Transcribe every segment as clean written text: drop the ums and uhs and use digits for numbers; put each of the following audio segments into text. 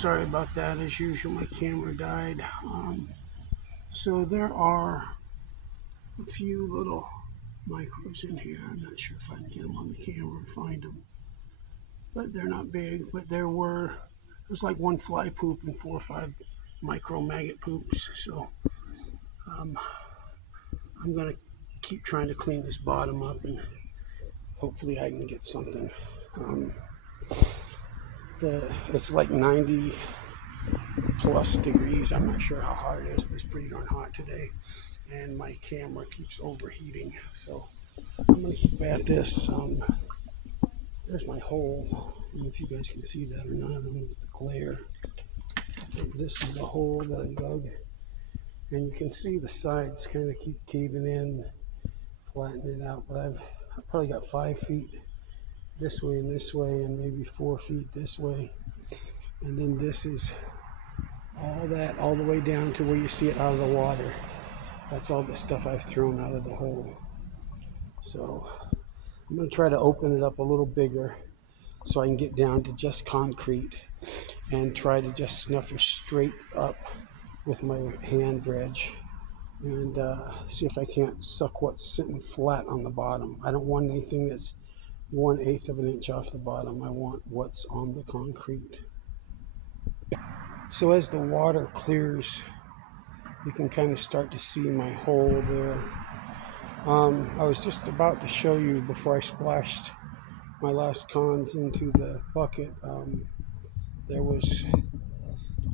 sorry about that. As usual, my camera died. So there are a few little micros in here. I'm not sure if I can get them on the camera or find them, but they're not big. But there's like one fly poop and 4 or 5 micro maggot poops. So I'm gonna keep trying to clean this bottom up, and hopefully I can get something. It's like 90 plus degrees. I'm not sure how hot it is, but it's pretty darn hot today, and my camera keeps overheating. So I'm gonna keep at this. There's my hole. I don't know if you guys can see that or not. With the glare. This is the hole that I dug, and you can see the sides kind of keep caving in, flattening it out. But I've probably got 5 feet this way and maybe 4 feet this way, and then this is all the way down to where you see it out of the water. That's all the stuff I've thrown out of the hole. So I'm going to try to open it up a little bigger so I can get down to just concrete and try to just snuff it straight up with my hand dredge and see if I can't suck what's sitting flat on the bottom. I don't want anything that's 1/8 of an inch off the bottom. I want what's on the concrete. So as the water clears, you can kind of start to see my hole there. I was just about to show you before I splashed my last cons into the bucket. There was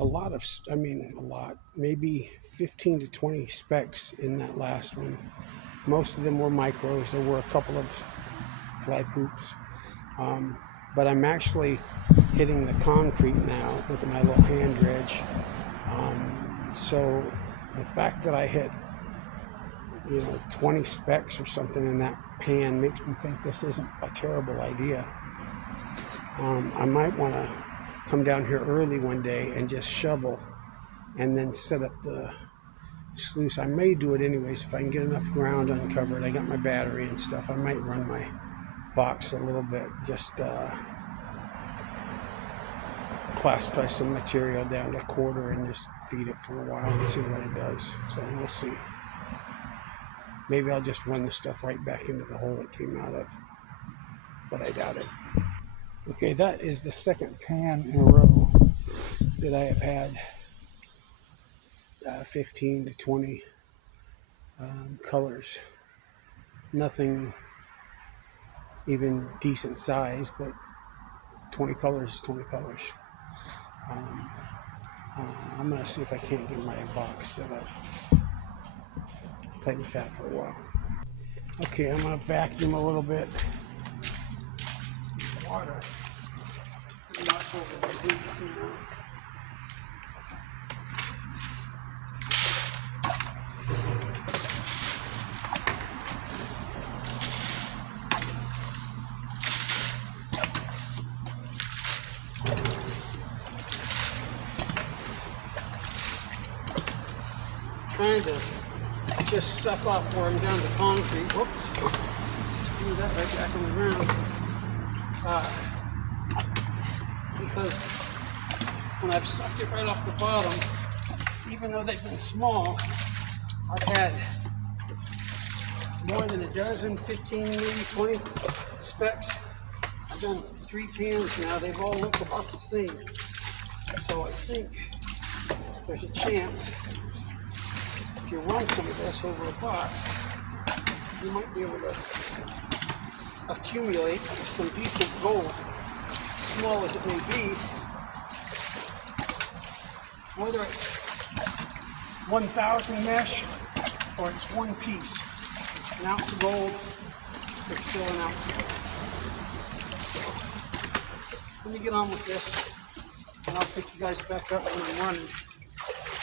a lot, maybe 15 to 20 specks in that last one. Most of them were micros. There were a couple of fly poops. But I'm actually hitting the concrete now with my little hand dredge. So the fact that I hit 20 specks or something in that pan makes me think this isn't a terrible idea. I might want to come down here early one day and just shovel and then set up the sluice. I may do it anyways if I can get enough ground uncovered. I got my battery and stuff. I might run my box a little bit, just classify some material down to 1/4 and just feed it for a while and see what it does. So we'll see. Maybe I'll just run the stuff right back into the hole it came out of, but I doubt it. Okay, that is the second pan in a row that I have had 15 to 20 colors. Nothing even decent size, but 20 colors is 20 colors. I'm going to see if I can't get my box set up. Play with that for a while. Okay, I'm going to vacuum a little bit. Water. Knock over the boots now. Trying to just suck off where I'm down to concrete. Whoops. Do that right back on the ground. Because when I've sucked it right off the bottom, even though they've been small, I've had more than a dozen, 15, maybe 20 specks. I've done 3 pans now. They've all looked about the same. So I think there's a chance if you run some of this over a box, you might be able to accumulate some decent gold, small as it may be. Whether it's 1,000 mesh or it's one piece, an ounce of gold is still an ounce of gold. So let me get on with this, and I'll pick you guys back up when I'm running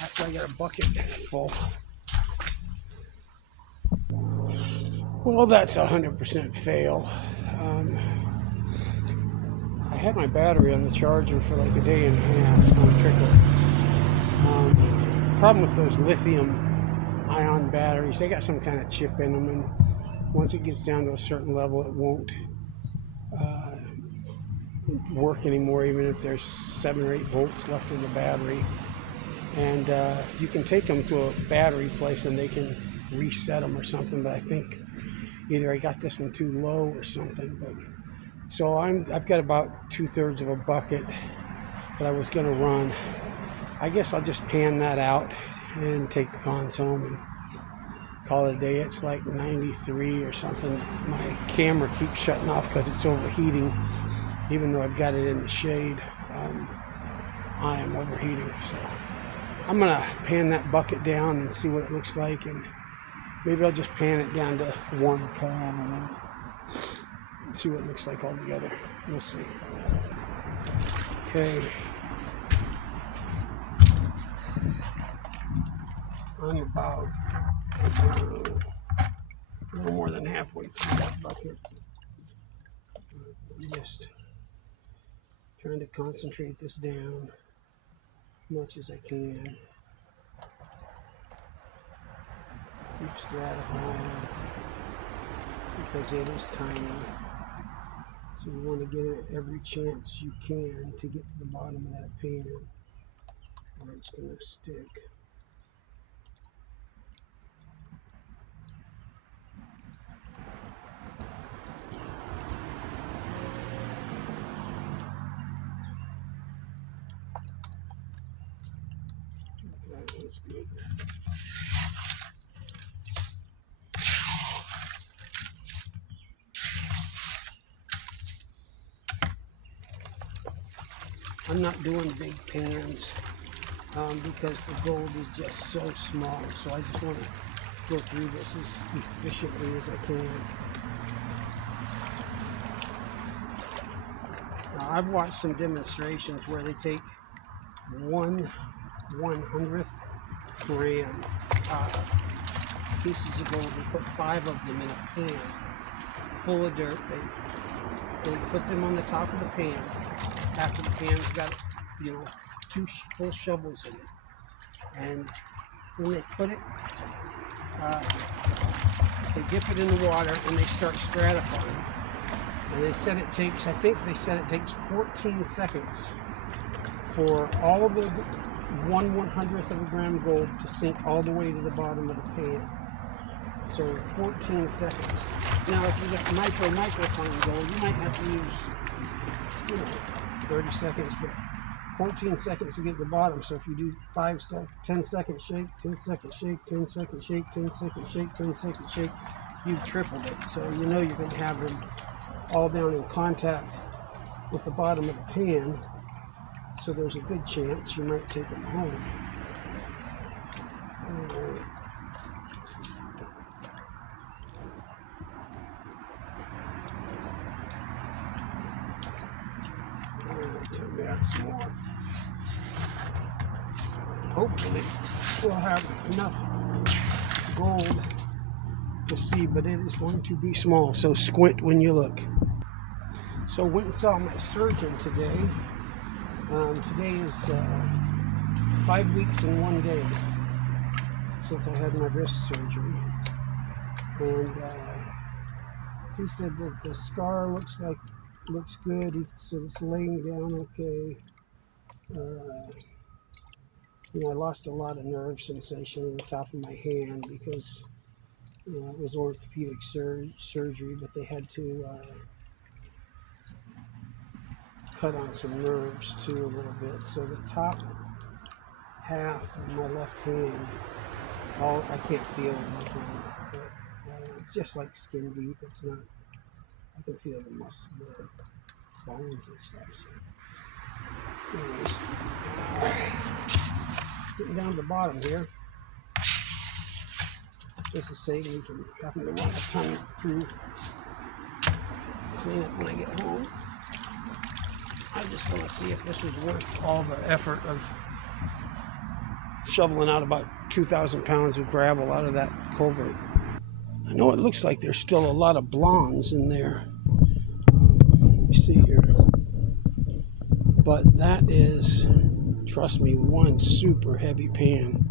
after I get a bucket full. Well, that's 100% fail. I had my battery on the charger for like a day and a half on trickle. Problem with those lithium-ion batteries, they got some kind of chip in them, and once it gets down to a certain level, it won't work anymore, even if there's 7 or 8 volts left in the battery. And you can take them to a battery place and they can reset them or something, but I think either I got this one too low or something. But so I've got about 2/3 of a bucket that I was going to run. I guess I'll just pan that out and take the cons home and call it a day. It's like 93 or something. My camera keeps shutting off because it's overheating, even though I've got it in the shade. I am overheating, so I'm gonna pan that bucket down and see what it looks like, and maybe I'll just pan it down to 1 pan and then see what it looks like all together. We'll see. Okay. I'm about a little more than halfway through that bucket. I'm just trying to concentrate this down as much as I can. Keep stratifying because it is tiny. So you want to get it every chance you can to get to the bottom of that pan, or it's going to stick. Okay, that's good. I'm not doing big pans because the gold is just so small. So I just want to go through this as efficiently as I can. I've watched some demonstrations where they take 1/100th gram pieces of gold and put 5 of them in a pan full of dirt. They put them on the top of the pan after the pan's got, 2 full shovels in it. And when they put it, they dip it in the water and they start stratifying. And they said it takes, 14 seconds for all of the 1/100th of a gram gold to sink all the way to the bottom of the pan. So 14 seconds. Now, if you get microfine gold, you might have to use, 30 seconds, but 14 seconds to get to the bottom. So if you do 10 second shake, 10 second shake, 10 second shake, 10 second shake, 10 second shake, you've tripled it. So you're going to have them all down in contact with the bottom of the pan. So there's a good chance you might take them home. Turn that some more. Hopefully we'll have enough gold to see, but it is going to be small, so squint when you look. So went and saw my surgeon today. Today is 5 weeks and 1 day since I had my wrist surgery, and he said that the scar looks good. He said it's laying down okay. I lost a lot of nerve sensation in the top of my hand because it was orthopedic surgery, but they had to cut on some nerves too a little bit. So the top half of my left hand, I can't feel anything, but it's just like skin deep. It's not. I can feel the muscle, the bones and stuff. So anyways, getting down to the bottom here. This is saving me from having to run a ton through clean it when I get home. I just want to see if this was worth all the effort of shoveling out about 2,000 pounds of gravel out of that culvert. I know it looks like there's still a lot of blondes in there. Let me see here. But that is, trust me, one super heavy pan.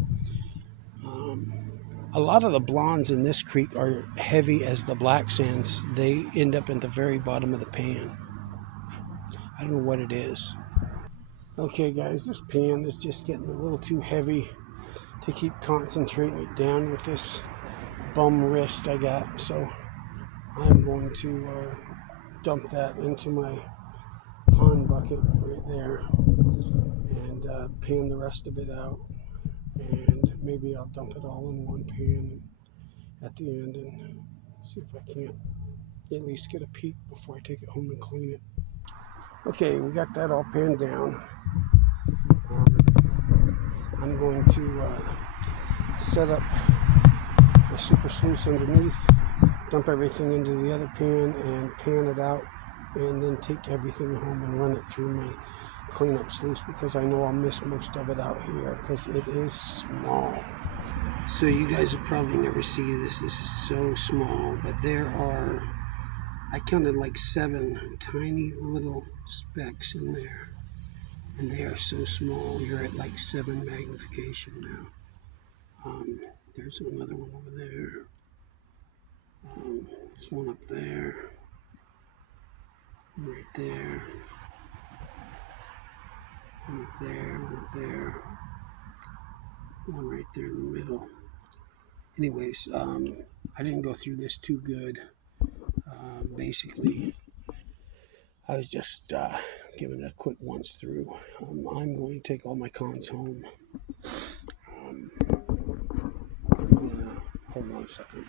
A lot of the blondes in this creek are heavy as the black sands. They end up at the very bottom of the pan. I don't know what it is. Okay guys, this pan is just getting a little too heavy to keep concentrating it down with this bum wrist I got. So I'm going to dump that into my pond bucket right there and pan the rest of it out. And maybe I'll dump it all in one pan at the end and see if I can't at least get a peek before I take it home and clean it. Okay, we got that all panned down. I'm going to set up a super sluice underneath, dump everything into the other pan and pan it out, and then take everything home and run it through my cleanup sluice because I know I'll miss most of it out here because it is small. So you guys will probably never see this. This is so small, but there are, I counted like 7 tiny little specks in there. And they are so small. You're at like 7 magnification now. There's another one over there. There's one up there. Right there. One up there. One up there. One right there in the middle. Anyways, I didn't go through this too good. Basically, I was just giving it a quick once through. I'm going to take all my cons home. Hold on a second.